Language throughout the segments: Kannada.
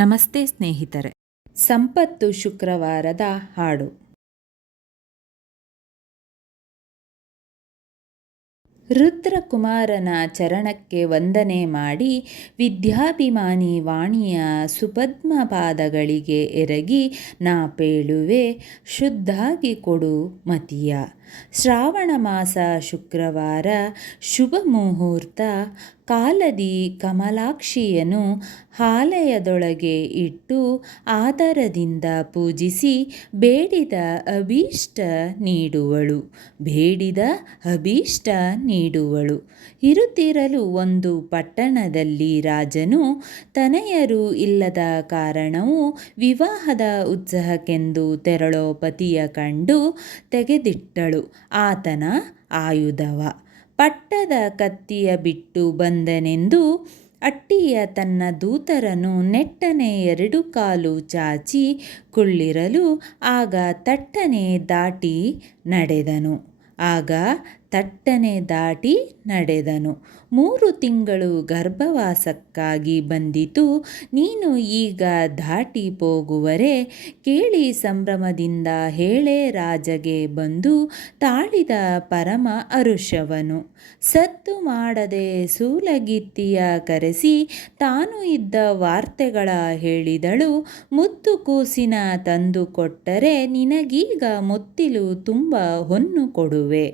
ನಮಸ್ತೆ ಸ್ನೇಹಿತರೆ. ಸಂಪತ್ತು ಶುಕ್ರವಾರದ ಹಾಡು. ರುದ್ರಕುಮಾರನ ಚರಣಕ್ಕೆ ವಂದನೆ ಮಾಡಿ ವಿದ್ಯಾಭಿಮಾನಿ ವಾಣಿಯ ಸುಪದ್ಮ ಪಾದಗಳಿಗೆ ಎರಗಿ, ನಾ ಪೇಳುವೆ, ಶುದ್ಧಾಗಿ ಕೊಡು ಮತಿಯ. ಶ್ರಾವಣ ಮಾಸ, ಶುಕ್ರವಾರ, ಶುಭ ಮುಹೂರ್ತ, ಕಾಲದಿ ಕಮಲಾಕ್ಷಿಯನ್ನು ಆಲಯದೊಳಗೆ ಇಟ್ಟು ಆದರದಿಂದ ಪೂಜಿಸಿ ಬೇಡಿದ ಅಭೀಷ್ಟ ನೀಡುವಳು. ಬೇಡಿದ ಅಭೀಷ್ಟ ನೀಡುವಳು. ಇರುತ್ತಿರಲು ಒಂದು ಪಟ್ಟಣದಲ್ಲಿ ರಾಜನು ತನೆಯರು ಇಲ್ಲದ ಕಾರಣವು ವಿವಾಹದ ಉತ್ಸಾಹಕ್ಕೆಂದು ತೆರಳೋ ಪತಿಯ ಕಂಡು ತೆಗೆದಿಟ್ಟಳು. ಆತನ ಆಯುಧವ. ಪಟ್ಟದ ಕತ್ತಿಯ ಬಿಟ್ಟು ಬಂದನೆಂದು ಅಟ್ಟಿಯ ತನ್ನ ದೂತರನು ನೆಟ್ಟನೆ ಎರಡು ಕಾಲು ಚಾಚಿ ಕುಳ್ಳಿರಲು ಆಗ ತಟ್ಟನೆ ದಾಟಿ ನಡೆದನು. ಆಗ ತಟ್ಟನೆ ದಾಟಿ ನಡೆದನು. ಮೂರು ತಿಂಗಳು ಗರ್ಭವಾಸಕ್ಕಾಗಿ ಬಂದಿತು. ನೀನು ಈಗ ದಾಟಿ ಹೋಗುವರೆ ಕೇಳಿ ಸಂಭ್ರಮದಿಂದ ಹೇಳೆ ರಾಜಗೆ ಬಂದು ತಾಳಿದ ಪರಮ ಅರುಷವನು. ಸದ್ದು ಮಾಡದೆ ಸೂಲಗಿತ್ತಿಯ ಕರೆಸಿ ತಾನು ಇದ್ದ ವಾರ್ತೆಗಳ ಹೇಳಿದಳು. ಮುತ್ತು ಕೂಸಿನ ತಂದು ಕೊಟ್ಟರೆ ನಿನಗೀಗ ಮುತ್ತಿಲು ತುಂಬ ಹೊನ್ನು ಕೊಡುವೆ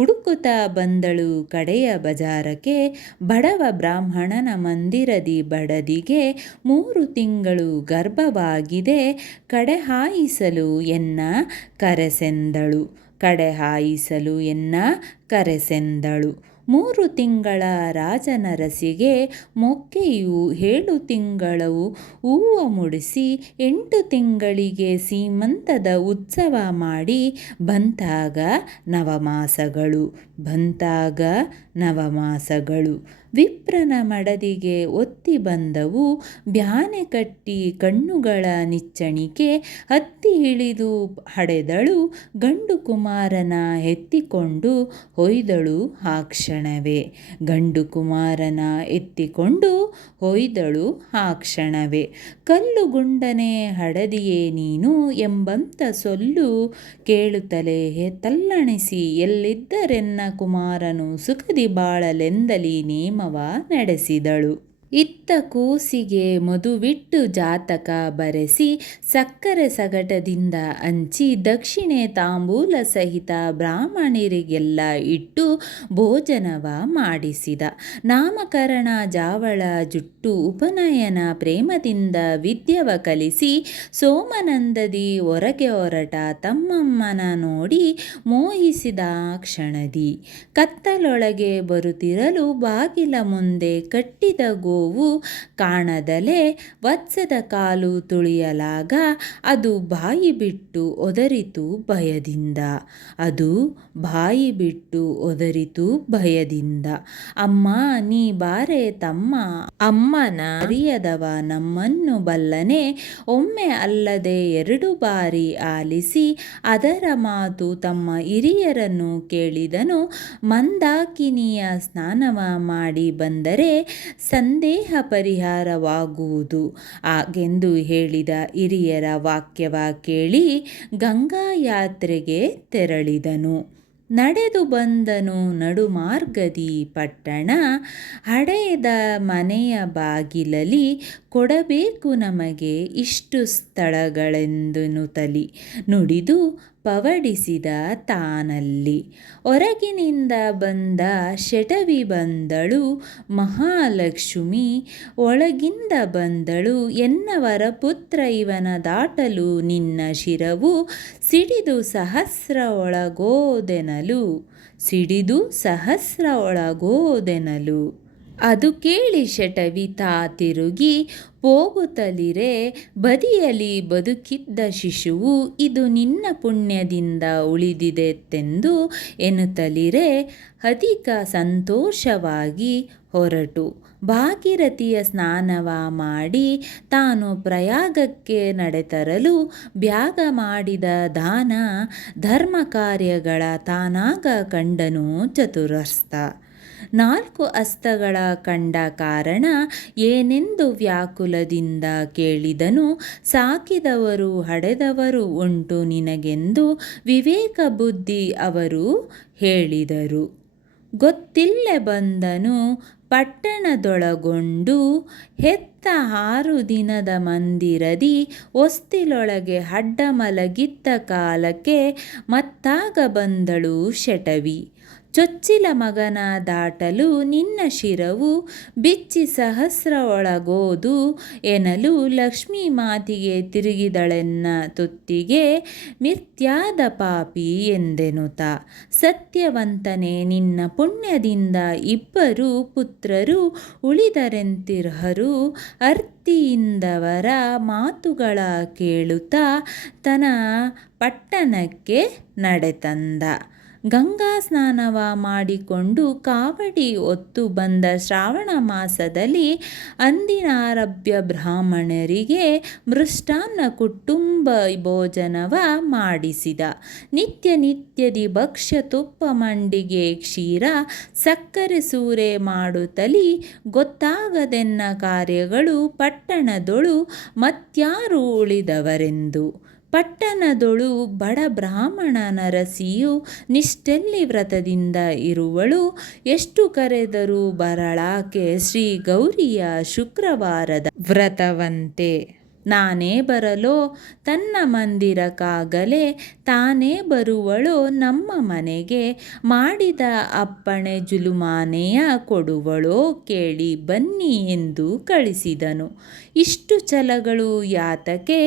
ಹುಡುಕುತ್ತಾ ಬಂದಳು ಕಡೆಯ ಬಜಾರಕ್ಕೆ. ಬಡವ ಬ್ರಾಹ್ಮಣನ ಮಂದಿರದಿ ಬಡದಿಗೆ ಮೂರು ತಿಂಗಳು ಗರ್ಭವಾಗಿದೆ. ಕಡೆ ಹಾಯಿಸಲು ಎನ್ನ ಕರೆಸೆಂದಳು. ಕಡೆ ಹಾಯಿಸಲು ಎನ್ನ ಕರೆಸೆಂದಳು. ಮೂರು ತಿಂಗಳ ರಾಜನರಸಿಗೆ ಮೊಕ್ಕೆಯು ಏಳು ತಿಂಗಳವು. ಹೂವು ಮುಡಿಸಿ ಎಂಟು ತಿಂಗಳಿಗೆ ಸೀಮಂತದ ಉತ್ಸವ ಮಾಡಿ ಬಂತಾಗ ನವಮಾಸಗಳು. ಬಂತಾಗ ನವಮಾಸಗಳು. ವಿಪ್ರನ ಮಡದಿಗೆ ಒತ್ತಿ ಬಂದವು. ಬ್ಯಾನೆ ಕಟ್ಟಿ ಕಣ್ಣುಗಳ ನಿಚ್ಚಣಿಕೆ ಹತ್ತಿ ಇಳಿದು ಹಡೆದಳು. ಗಂಡು ಕುಮಾರನ ಎತ್ತಿಕೊಂಡು ಹೊಯ್ದಳು ಆ ಕ್ಷಣವೇ. ಗಂಡು ಕುಮಾರನ ಎತ್ತಿಕೊಂಡು ಹೊಯ್ದಳು ಆ ಕ್ಷಣವೇ. ಕಲ್ಲು ಗುಂಡನೆ ಹಡದಿಯೇ ನೀನು ಎಂಬಂತ ಸೊಲ್ಲು ಕೇಳುತ್ತಲೇ ತಲ್ಲಣಿಸಿ ಎಲ್ಲಿದ್ದರೆನ್ನ ಕುಮಾರನು ಸುಖದಿ ಬಾಳಲೆಂದಲಿ ನೇಮವ ನಡೆಸಿದಳು. ಇತ್ತ ಕೂಸಿಗೆ ಮದುವಿಟ್ಟು ಜಾತಕ ಬರೆಸಿ ಸಕ್ಕರೆ ಸಗಟದಿಂದ ಹಂಚಿ ದಕ್ಷಿಣೆ ತಾಂಬೂಲ ಸಹಿತ ಬ್ರಾಹ್ಮಣರಿಗೆಲ್ಲ ಇಟ್ಟು ಭೋಜನವ ಮಾಡಿಸಿದ. ನಾಮಕರಣ ಜಾವಳ ಜುಟ್ಟು ಉಪನಯನ ಪ್ರೇಮದಿಂದ ವಿದ್ಯವ ಕಲಿಸಿ ಸೋಮನಂದದಿ ಹೊರಗೆ ಹೊರಟ ತಮ್ಮಮ್ಮನ ನೋಡಿ ಮೋಹಿಸಿದ ಕ್ಷಣದಿ. ಕತ್ತಲೊಳಗೆ ಬರುತ್ತಿರಲು ಬಾಗಿಲ ಮುಂದೆ ಕಟ್ಟಿದ ಗೋ ಗೋವು ಕಾಣದಲೆ ವತ್ಸದ ಕಾಲು ತುಳಿಯಲಾಗ ಅದು ಬಾಯಿ ಬಿಟ್ಟು ಒದರಿತು ಭಯದಿಂದ. ಅದು ಬಾಯಿ ಬಿಟ್ಟು ಒದರಿತು ಭಯದಿಂದ. ಅಮ್ಮ, ನೀ ಬಾರೆ ತಮ್ಮ. ಅಮ್ಮನ ಅರಿಯದವ ನಮ್ಮನ್ನು ಬಲ್ಲನೆ ಒಮ್ಮೆ ಅಲ್ಲದೆ ಎರಡು ಬಾರಿ ಆಲಿಸಿ ಅದರ ಮಾತು ತಮ್ಮ ಹಿರಿಯರನ್ನು ಕೇಳಿದನು. ಮಂದಾಕಿನಿಯ ಸ್ನಾನವ ಮಾಡಿ ಬಂದರೆ ಸಂದೇ ಸಂದೇಹ ಪರಿಹಾರವಾಗುವುದು. ಹಾಗೆಂದು ಹೇಳಿದ ಹಿರಿಯರ ವಾಕ್ಯವ ಕೇಳಿ ಗಂಗಾ ಯಾತ್ರೆಗೆ ತೆರಳಿದನು. ನಡೆದು ಬಂದನು ನಡುಮಾರ್ಗದಿ ಪಟ್ಟಣ, ಹಡೆಯದ ಮನೆಯ ಬಾಗಿಲಲಿ ಕೊಡಬೇಕು ನಮಗೆ ಇಷ್ಟು ಸ್ಥಳಗಳೆಂದು ತಲಿ. ನುಡಿದು ಪವಡಿಸಿದ ತಾನಲ್ಲಿ. ಹೊರಗಿನಿಂದ ಬಂದ ಶಟವಿ ಬಂದಳು, ಮಹಾಲಕ್ಷ್ಮಿ ಒಳಗಿಂದ ಬಂದಳು, ಎನ್ನವರ ಪುತ್ರ ಇವನ ದಾಟಲು ನಿನ್ನ ಶಿರವು ಸಿಡಿದು ಸಹಸ್ರ ಒಳಗೋದೆನಲು ಸಿಡಿದು ಸಹಸ್ರ ಒಳಗೋದೆನಲು ಅದು ಕೇಳಿ ಶಟವಿ ತಾ ತಿರುಗಿ ಹೋಗುತ್ತಲಿರೆ ಬದಿಯಲಿ ಬದುಕಿದ್ದ ಶಿಶುವು ಇದು ನಿನ್ನ ಪುಣ್ಯದಿಂದ ಉಳಿದಿದೆತ್ತೆಂದು ಎನ್ನುತ್ತಲಿರೆ, ಅಧಿಕ ಸಂತೋಷವಾಗಿ ಹೊರಟು. ಭಾಗೀರಥಿಯ ಸ್ನಾನವ ಮಾಡಿ ತಾನು ಪ್ರಯಾಗಕ್ಕೆ ನಡೆತರಲು ಬ್ಯಾಗ ಮಾಡಿದ ದಾನ ಧರ್ಮ ಕಾರ್ಯಗಳ ತಾನಾಗ ಕಂಡನು ಚತುರಸ್ಥ. ನಾಲ್ಕು ಅಸ್ತಗಳ ಕಂಡ ಕಾರಣ ಏನೆಂದು ವ್ಯಾಕುಲದಿಂದ ಕೇಳಿದನು? ಸಾಕಿದವರು ಹಡೆದವರು ಉಂಟು ನಿನಗೆಂದು ವಿವೇಕ ಬುದ್ಧಿ ಅವರು ಹೇಳಿದರು. ಗೊತ್ತಿಲ್ಲೆ ಬಂದನು, ಪಟ್ಟಣದೊಳಗೊಂಡು ಹೆತ್ತ ಆರು ದಿನದ ಮಂದಿರದಿ ಒಸ್ತಿಲೊಳಗೆ ಅಡ್ಡ ಮಲಗಿದ್ದ ಕಾಲಕ್ಕೆ ಮತ್ತಾಗ ಬಂದಳು ಶಟವಿ. ಚೊಚ್ಚಿಲ ಮಗನ ದಾಟಲು ನಿನ್ನ ಶಿರವು ಬಿಚ್ಚಿ ಸಹಸ್ರ ಒಳಗೋದು ಎನಲು ಲಕ್ಷ್ಮೀ ಮಾತಿಗೆ ತಿರುಗಿದಳೆನ್ನ ತುತ್ತಿಗೆ ಮಿಥ್ಯಾದ ಪಾಪಿ ಎಂದೆನುತ. ಸತ್ಯವಂತನೇ, ನಿನ್ನ ಪುಣ್ಯದಿಂದ ಇಬ್ಬರು ಪುತ್ರರು ಉಳಿದರೆಂತಿರ್ಹರು, ಅರ್ತಿಯಿಂದವರ ಮಾತುಗಳ ಕೇಳುತ್ತಾ ತನ ಪಟ್ಟಣಕ್ಕೆ ನಡೆತಂದ. ಗಂಗಾ ಸ್ನಾನವ ಮಾಡಿಕೊಂಡು ಕಾವಡಿ ಹೊತ್ತು ಬಂದ ಶ್ರಾವಣ ಮಾಸದಲ್ಲಿ ಅಂದಿನಾರಭ್ಯ ಬ್ರಾಹ್ಮಣರಿಗೆ ಮೃಷ್ಟಾನ್ನ ಕುಟುಂಬ ಭೋಜನವ ಮಾಡಿಸಿದ. ನಿತ್ಯ ನಿತ್ಯದಿ ಭಕ್ಷ್ಯ ತುಪ್ಪ ಮಂಡಿಗೆ ಕ್ಷೀರ, ಸಕ್ಕರೆ ಸೂರೆ ಮಾಡುತ್ತಲಿ ಗೊತ್ತಾಗದೆನ್ನ ಕಾರ್ಯಗಳು ಪಟ್ಟಣದೊಳು ಮತ್ಯಾರು ಉಳಿದವರೆಂದು. ಪಟ್ಟಣದೊಳು ಬಡ ಬ್ರಾಹ್ಮಣ ನರಸಿಯು ನಿಷ್ಠೆಲ್ಲಿ ವ್ರತದಿಂದ ಇರುವಳು? ಎಷ್ಟು ಕರೆದರೂ ಬರಳಾಕೆ ಶ್ರೀ ಗೌರಿಯ ಶುಕ್ರವಾರದ ವ್ರತವಂತೆ. ನಾನೇ ಬರಲೋ? ತನ್ನ ಮಂದಿರಕ್ಕಾಗಲೇ ತಾನೇ ಬರುವಳು ನಮ್ಮ ಮನೆಗೆ. ಮಾಡಿದ ಅಪ್ಪಣೆ ಜುಲುಮಾನೆಯ ಕೊಡುವಳೋ ಕೇಳಿ ಬನ್ನಿ ಎಂದು ಕಳಿಸಿದನು. ಇಷ್ಟು ಛಲಗಳು ಯಾತಕೆ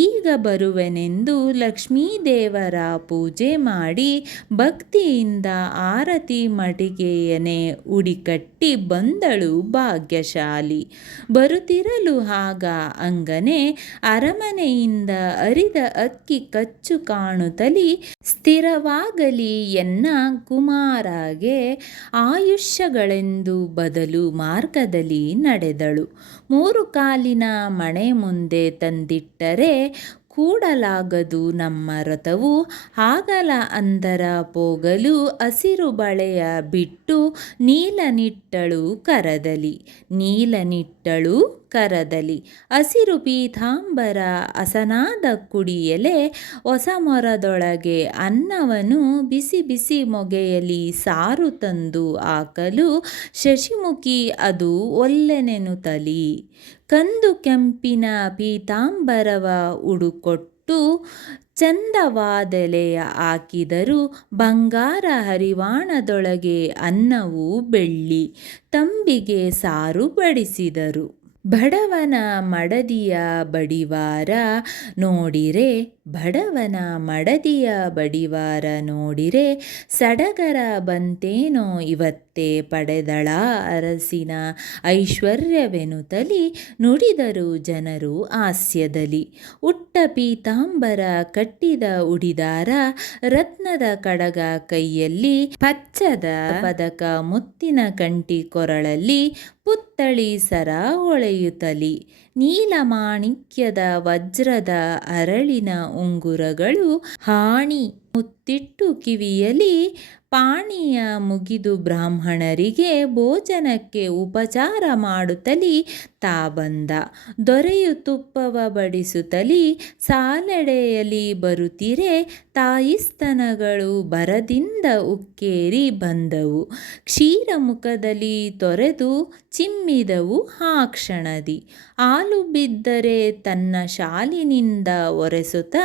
ಈಗ ಬರುವೆನೆಂದು ಲಕ್ಷ್ಮೀದೇವರ ಪೂಜೆ ಮಾಡಿ ಭಕ್ತಿಯಿಂದ ಆರತಿ ಮಟಿಗೆಯನೆ ಉಡಿಕಟ್ಟಿ ಬಂದಳು ಭಾಗ್ಯಶಾಲಿ. ಬರುತ್ತಿರಲು ಆಗ ಅಂಗನೆ ಅರಮನೆಯಿಂದ ಅರಿದ ಅಕ್ಕಿ ಕಚ್ಚು ಕಾಣುತ್ತಲಿ, ಸ್ಥಿರವಾಗಲಿ ಎನ್ನ ಕುಮಾರಗೆ ಆಯುಷ್ಯಗಳೆಂದು ಬದಲು ಮಾರ್ಗದಲ್ಲಿ ನಡೆದಳು. ಮೂರು ಕಾಲಿನ ಮಣೆ ಮುಂದೆ ತಂದಿಟ್ಟರೆ ಕೂಡಲಾಗದು ನಮ್ಮ ರಥವು. ಆಗಲ ಅಂದರ ಪೋಗಲು ಹಸಿರು ಬಳೆಯ ಬಿಟ್ಟು ನೀಲನಿಟ್ಟಳು ಕರದಲಿ ನೀಲನಿಟ್ಟಳು ಕರದಲಿ ಹಸಿರು ಪೀಥಾಂಬರ ಅಸನಾದ ಕುಡಿಯಲೆ ಹೊಸ ಮೊರದೊಳಗೆ ಅನ್ನವನ್ನು ಬಿಸಿ ಬಿಸಿ ಮೊಗೆಯಲಿ ಸಾರು ತಂದು ಹಾಕಲು ಶಶಿಮುಖಿ ಅದು ಒಲ್ಲೆನೆನುತಲಿ ಕಂದು ಕೆಂಪಿನ ಪೀತಾಂಬರವ ಉಡುಕೊಟ್ಟು ಚಂದವಾದೆಲೆಯ ಹಾಕಿದರು ಬಂಗಾರ ಹರಿವಾಣದೊಳಗೆ ಅನ್ನವು ಬೆಳ್ಳಿ. ತಂಬಿಗೆ ಸಾರು ಬಡಿಸಿದರು. ಬಡವನ ಮಡದಿಯ ಬಡಿವಾರ ನೋಡಿರೆ, ಬಡವನ ಮಡದಿಯ ಬಡಿವಾರ ನೋಡಿರೆ, ಸಡಗರ ಬಂತೇನೋ ಇವತ್ತೇ ಪಡೆದಳ ಅರಸಿನ ಐಶ್ವರ್ಯವೆನುತಲಿ ನುಡಿದರು ಜನರು ಹಾಸ್ಯದಲ್ಲಿ. ಉಟ್ಟ ಪೀತಾಂಬರ ಕಟ್ಟಿದ ಉಡಿದಾರ ರತ್ನದ ಕಡಗ ಕೈಯಲ್ಲಿ ಪಚ್ಚದ ಪದಕ ಮುತ್ತಿನ ಕಂಟಿ ಕೊರಳಲ್ಲಿ ಪುತ್ತಳಿ ಸರ ಹೊಳೆಯುತ್ತಲಿ. ನೀಲಮಾಣಿಕ್ಯದ ವಜ್ರದ ಅರಳಿನ ಉಂಗುರಗಳು ಹಾಣಿ ಮುತ್ತಿಟ್ಟು ಕಿವಿಯಲಿ ಪಾಣಿಯ ಮುಗಿದು ಬ್ರಾಹ್ಮಣರಿಗೆ ಭೋಜನಕ್ಕೆ ಉಪಚಾರ ಮಾಡುತ್ತಲಿ ತಾ ಬಂದ. ದೊರೆಯು ತುಪ್ಪವ ಬಡಿಸುತ್ತಲಿ ಸಾಲೆಡೆಯಲಿ ಬರುತ್ತಿರೆ ತಾಯಿಸ್ತನಗಳು ಬರದಿಂದ ಉಕ್ಕೇರಿ ಬಂದವು. ಕ್ಷೀರ ಮುಖದಲ್ಲಿ ತೊರೆದು ಚಿಮ್ಮಿದವು ಆ ಕ್ಷಣದಿ. ಹಾಲು ಬಿದ್ದರೆ ತನ್ನ ಶಾಲಿನಿಂದ ಒರೆಸುತ್ತ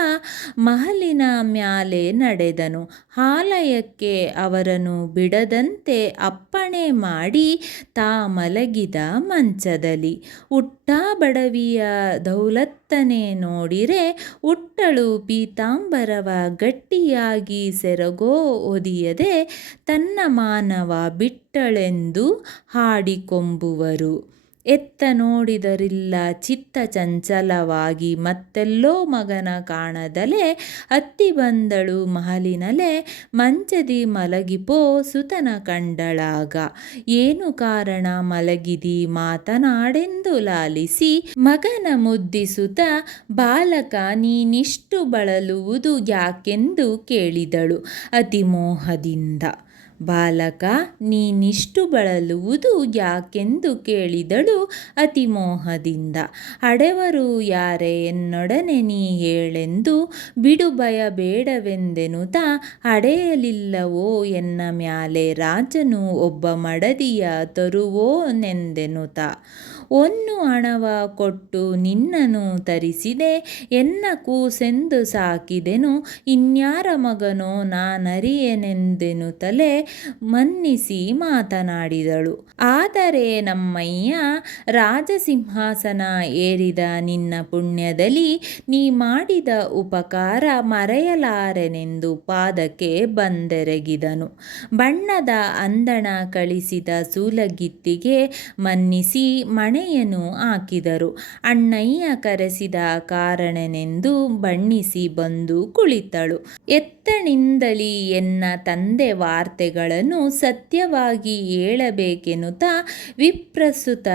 ಮಹಲಿನ ಮ್ಯಾಲೆ ನಡೆದನು. ಆಲಯಕ್ಕೆ ಅವರನ್ನು ಬಿಡದಂತೆ ಅಪ್ಪಣೆ ಮಾಡಿ ತಾ ಮಲಗಿದ ಮಂಚದಲ್ಲಿ. ಹುಟ್ಟ ಬಡವಿಯ ದೌಲತ್ತನೆ ನೋಡಿರೆ ಹುಟ್ಟಳು ಪೀತಾಂಬರವ ಗಟ್ಟಿಯಾಗಿ ಸೆರಗೋ ಒದಿಯದೆ ತನ್ನ ಮಾನವ ಬಿಟ್ಟಳೆಂದು ಹಾಡಿಕೊಂಬುವರು. ಎತ್ತ ನೋಡಿದರಿಲ್ಲ, ಚಿತ್ತ ಚಂಚಲವಾಗಿ ಮತ್ತೆಲ್ಲೋ ಮಗನ ಕಾಣದಲೆ ಅತ್ತಿ ಬಂದಳು ಮಹಲಿನಲೆ, ಮಂಚದಿ ಮಲಗಿಪೋ ಸುತನ ಕಂಡಳಾಗ. ಏನು ಕಾರಣ ಮಲಗಿದಿ ಮಾತನಾಡೆಂದು ಲಾಲಿಸಿ, ಮಗನ ಮುದ್ದಿಸುತ ಬಾಲಕ ನೀನಿಷ್ಟು ಬಳಲುವುದು ಯಾಕೆಂದು ಕೇಳಿದಳು ಅತಿಮೋಹದಿಂದ. ಬಾಲಕ, ನೀನಿಷ್ಟು ಬಳಲುವುದು ಯಾಕೆಂದು ಕೇಳಿದಳು ಅತಿಮೋಹದಿಂದ ಅಡೆವರು ಯಾರೇ ಎನ್ನೊಡನೆ ನೀ ಹೇಳೆಂದು ಬಿಡು ಭಯ ಬೇಡವೆಂದೆನುತ ಅಡೆಯಲಿಲ್ಲವೋ ಎನ್ನ ಮ್ಯಾಲೆ ರಾಜನು ಒಬ್ಬ ಮಡದಿಯ ತರುವೋನೆಂದೆನುತ. ಒನ್ನು ಹಣವ ಕೊಟ್ಟು ನಿನ್ನನು ತರಿಸಿದೆ, ಎನ್ನ ಕೂಸೆಂದು ಸಾಕಿದೆನು, ಇನ್ಯಾರ ಮಗನೋ ನಾನರಿಯೆನೆಂದೆನುತಲೇ ಮನ್ನಿಸಿ ಮಾತನಾಡಿದಳು. ಆದರೆ ನಮ್ಮಯ್ಯ ರಾಜಸಿಂಹಾಸನ ಏರಿದ ನಿನ್ನ ಪುಣ್ಯದಲ್ಲಿ ನೀ ಮಾಡಿದ ಉಪಕಾರ ಮರೆಯಲಾರೆನೆಂದು ಪಾದಕ್ಕೆ ಬಂದೆರಗಿದನು. ಬಣ್ಣದ ಅಂದಣ ಕಳಿಸಿದ ಸೂಲಗಿತ್ತಿಗೆ ಮನ್ನಿಸಿ ಮಣೆಯನ್ನು ಹಾಕಿದರು. ಅಣ್ಣಯ್ಯ ಕರೆಸಿದ ಕಾರಣನೆಂದು ಬಣ್ಣಿಸಿ ಬಂದು ಕುಳಿತಳು. ಎತ್ತಣಿಂದಲಿ ಎನ್ನ ತಂದೆ ವಾರ್ತೆಗಳನ್ನು ಸತ್ಯವಾಗಿ ಹೇಳಬೇಕೆನ್ನುತ್ತಾ ವಿಪ್ರಸುತ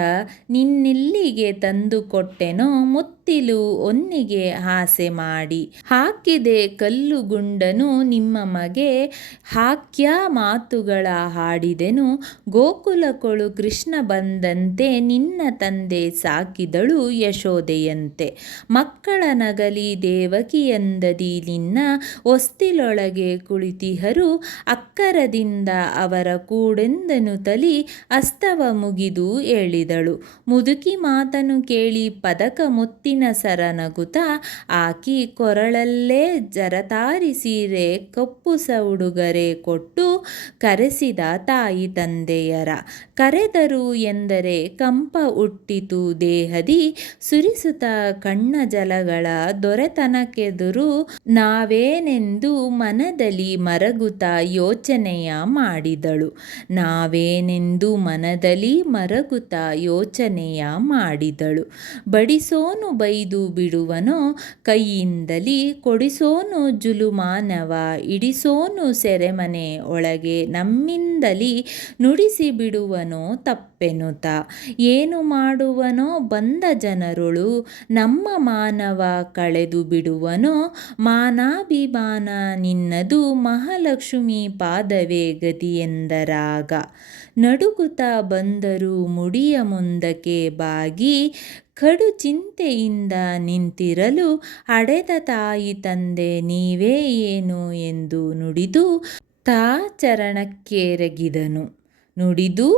ನಿನ್ನಿಲ್ಲಿಗೆ ತಂದುಕೊಟ್ಟೆನೋ ಮುತ್ತಿಲು ಒನ್ನಿಗೆ ಆಸೆ ಮಾಡಿ, ಹಾಕಿದೆ ಕಲ್ಲು ಗುಂಡನು ನಿಮ್ಮ ಮಗೆ, ಹಾಕ್ಯ ಮಾತುಗಳ ಹಾಡಿದೆನು ಗೋಕುಲಕೊಳು ಕೃಷ್ಣ ಬಂದಂತೆ ನಿನ್ನ ತಂದೆ ಸಾಕಿದಳು ಯಶೋದೆಯಂತೆ ಮಕ್ಕಳ ನಗಲಿ ದೇವಕಿಯಂದದಿ ನಿನ್ನ, ಹೊಸ್ತಿಲೊಳಗೆ ಕುಳಿತಿಹರು, ಅಕ್ಕರದಿಂದ ಅವರ ಕೂಡೆಂದನು ತಲಿ, ಅಸ್ತವ ಮುಗಿದು ಹೇಳಿದಳು. ಮುದುಕಿ ಮಾತನು ಕೇಳಿ ಪದಕ ಮುತ್ತಿನ ಸರ ನಗುತ ಆಕಿ ಕೊರಳಲ್ಲೇ ಜರತಾರಿ ಸೀರೆ ಕಪ್ಪುಸ ಉಡುಗೊರೆ ಕೊಟ್ಟು ಕರೆಸಿದ ತಾಯಿ ತಂದೆಯರ. ಕರೆದರು ಎಂದರೆ ಕಂಪ ಹುಟ್ಟಿತು ದೇಹದಿ ಸುರಿಸುತ್ತ ಕಣ್ಣ ಜಲಗಳ ದೊರೆತನಕ್ಕೆದುರು ನಾವೇನೆಂದು ಮನದಲ್ಲಿ ಮರಗುತ ಯೋಚನೆಯ ಮಾಡಿದಳು. ನಾವೇನೆಂದು ಮನದಲ್ಲಿ ಮರಗುತ ಯೋಚನೆಯ ಮಾಡಿದಳು. ಬಡಿಸೋನು ಬೈದು ಬಿಡುವನೋ? ಕೈಯಿಂದಲಿ ಕೊಡಿಸೋನು ಜುಲುಮಾನವ, ಇಡಿಸೋನು ಸೆರೆಮನೆ ಒಳಗೆ ನಮ್ಮಿಂದಲಿ ನುಡಿಸಿ ಬಿಡುವನೋ ತಪ್ಪೆನುತ ಏನು ಮಾಡುವನೋ ಬಂದ ಜನರುಳು, ನಮ್ಮ ಮಾನವ ಕಳೆದು ಬಿಡುವನೋ? ಮಾನಾಭಿಮಾನ ನಿನ್ನದು ಮಹಾಲಕ್ಷ್ಮಿ ಪಾದವೇ ಗತಿಯೆಂದರಾಗ. ನಡುಗುತ್ತಾ ಬಂದರು ಮುಡಿಯ ಮುಂದಕ್ಕೆ ಬಾಗಿ ಕಡು ಚಿಂತೆಯಿಂದ ನಿಂತಿರಲು ಅಡೆದ ತಾಯಿ ತಂದೆ ನೀವೇ ಏನು ಎಂದು ನುಡಿದು ತಾ ಚರಣಕ್ಕೆರಗಿದನು ನುಡಿದು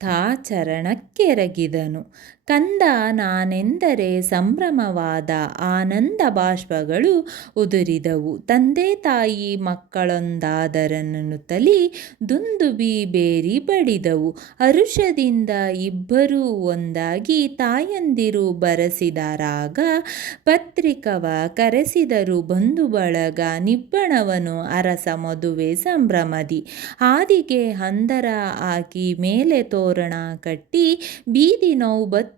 ತಾ ಚರಣಕ್ಕೆರಗಿದನು ಕಂದ ನಾನೆಂದರೆ ಸಂಭ್ರಮವಾದ ಆನಂದ ಬಾಷ್ಪಗಳು ಉದುರಿದವು. ತಂದೆ ತಾಯಿ ಮಕ್ಕಳೊಂದಾದರನ್ನು ತಲಿ ದುಂದುಬಿ ಬೇರಿ ಬಡಿದವು. ಅರುಷದಿಂದ ಇಬ್ಬರೂ ಒಂದಾಗಿ ತಾಯಂದಿರು ಬರೆಸಿದರಾಗ ಪತ್ರಿಕವ ಕರೆಸಿದರು. ಬಂಧು ಬಳಗ ನಿಬ್ಬಣವನು ಅರಸ ಮದುವೆ ಸಂಭ್ರಮದಿ. ಹಾದಿಗೆ ಹಂದರ ಹಾಕಿ ಮೇಲೆ ತೋರಣ ಕಟ್ಟಿ ಬೀದಿ ನೌಬತ್ತು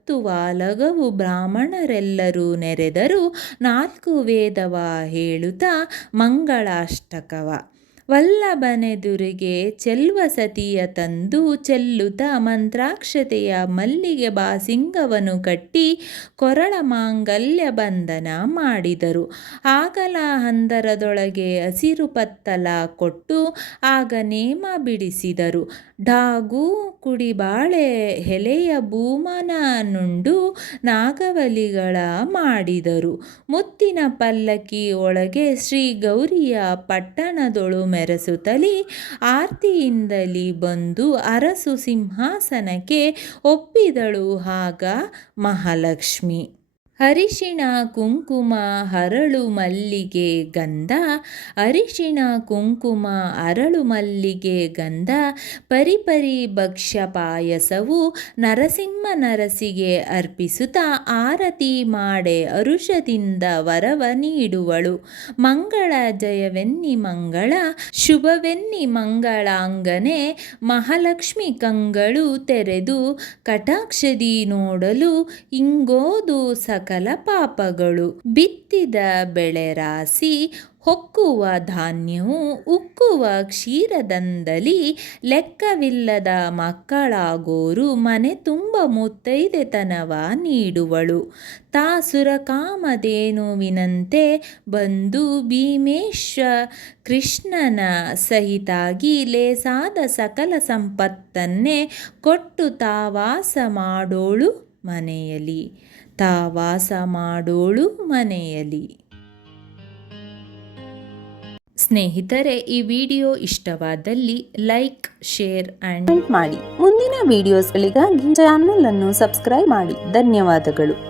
ಲಗವು ಬ್ರಾಹ್ಮಣರೆಲ್ಲರೂ ನೆರೆದರು. ನಾಲ್ಕು ವೇದವ ಹೇಳುತ್ತಾ ಮಂಗಳಾಷ್ಟಕವ. ವಲ್ಲಭನೆದುರಿಗೆ ಚೆಲ್ವ ಸತಿಯ ತಂದು ಚೆಲ್ಲುತ ಮಂತ್ರಾಕ್ಷತೆಯ ಮಲ್ಲಿಗೆ ಬಾಸಿಂಗವನ್ನು ಕಟ್ಟಿ ಕೊರಳ ಮಾಂಗಲ್ಯ ಬಂಧನ ಮಾಡಿದರು. ಆಗಲ ಹಂದರದೊಳಗೆ ಹಸಿರು ಪತ್ತಲ ಕೊಟ್ಟು ಆಗ ನೇಮ ಬಿಡಿಸಿದರು. ಡಾಗು ಕುಡಿಬಾಳೆ ಎಲೆಯ ಭೂಮನ ನುಂಡು ನಾಗವಲಿಗಳ ಮಾಡಿದರು. ಮುತ್ತಿನ ಪಲ್ಲಕ್ಕಿ ಒಳಗೆ ಶ್ರೀ ಗೌರಿಯ ಪಟ್ಟಣದೊಳು ಮೆರೆಸುತ್ತಲಿ ಆರ್ತಿಯಿಂದಲಿ ಬಂದು ಅರಸು ಸಿಂಹಾಸನಕ್ಕೆ ಒಪ್ಪಿದಳು ಆಗ ಮಹಾಲಕ್ಷ್ಮಿ. ಅರಿಶಿಣ ಕುಂಕುಮ ಹರಳು ಮಲ್ಲಿಗೆ ಗಂಧ. ಅರಿಶಿಣ ಕುಂಕುಮ ಅರಳು ಮಲ್ಲಿಗೆ ಗಂಧ. ಪರಿಪರಿ ಭಕ್ಷ್ಯ ಪಾಯಸವು ನರಸಿಂಹ ನರಸಿಗೆ ಅರ್ಪಿಸುತ್ತ ಆರತಿ ಮಾಡೆ ಅರುಷದಿಂದ ವರವ ನೀಡುವಳು. ಮಂಗಳ ಜಯವೆನ್ನಿ ಮಂಗಳ, ಶುಭವೆನ್ನಿ ಮಂಗಳಾಂಗನೆ ಮಹಾಲಕ್ಷ್ಮಿ ಕಂಗಳು ತೆರೆದು ಕಟಾಕ್ಷದಿ ನೋಡಲು ಇಂಗೋದು ಸಕಲ ಪಾಪಗಳು. ಬಿತ್ತಿದ ಬೆಳೆ ರಾಸಿ, ಹೊಕ್ಕುವ ಧಾನ್ಯವು ಉಕ್ಕುವ ಕ್ಷೀರದಂದಲಿ, ಲೆಕ್ಕವಿಲ್ಲದ ಮಕ್ಕಳಾಗೋರು ಮನೆ ತುಂಬ ಮುತ್ತೈದೆತನವ ನೀಡುವಳು. ತಾಸುರ ಕಾಮಧೇನುವಿನಂತೆ ಬಂದು ಭೀಮೇಶ ಕೃಷ್ಣನ ಸಹಿತಾಗಿ ಲೇಸಾದ ಸಕಲ ಸಂಪತ್ತನ್ನೇ ಕೊಟ್ಟು ತಾವಾಸ ಮಾಡೋಳು ಮನೆಯಲಿ ತಾವಾಸ ಮಾಡೋಳು ಮನೆಯಲ್ಲಿ. ಸ್ನೇಹಿತರೆ, ಈ ವಿಡಿಯೋ ಇಷ್ಟವಾದಲ್ಲಿ ಲೈಕ್, ಶೇರ್ ಕಮೆಂಟ್ ಮಾಡಿ. ಮುಂದಿನ ವಿಡಿಯೋಸ್ಗಳಿಗಾಗಿ ಚಾನಲ್ ಅನ್ನು ಸಬ್ಸ್ಕ್ರೈಬ್ ಮಾಡಿ. ಧನ್ಯವಾದಗಳು.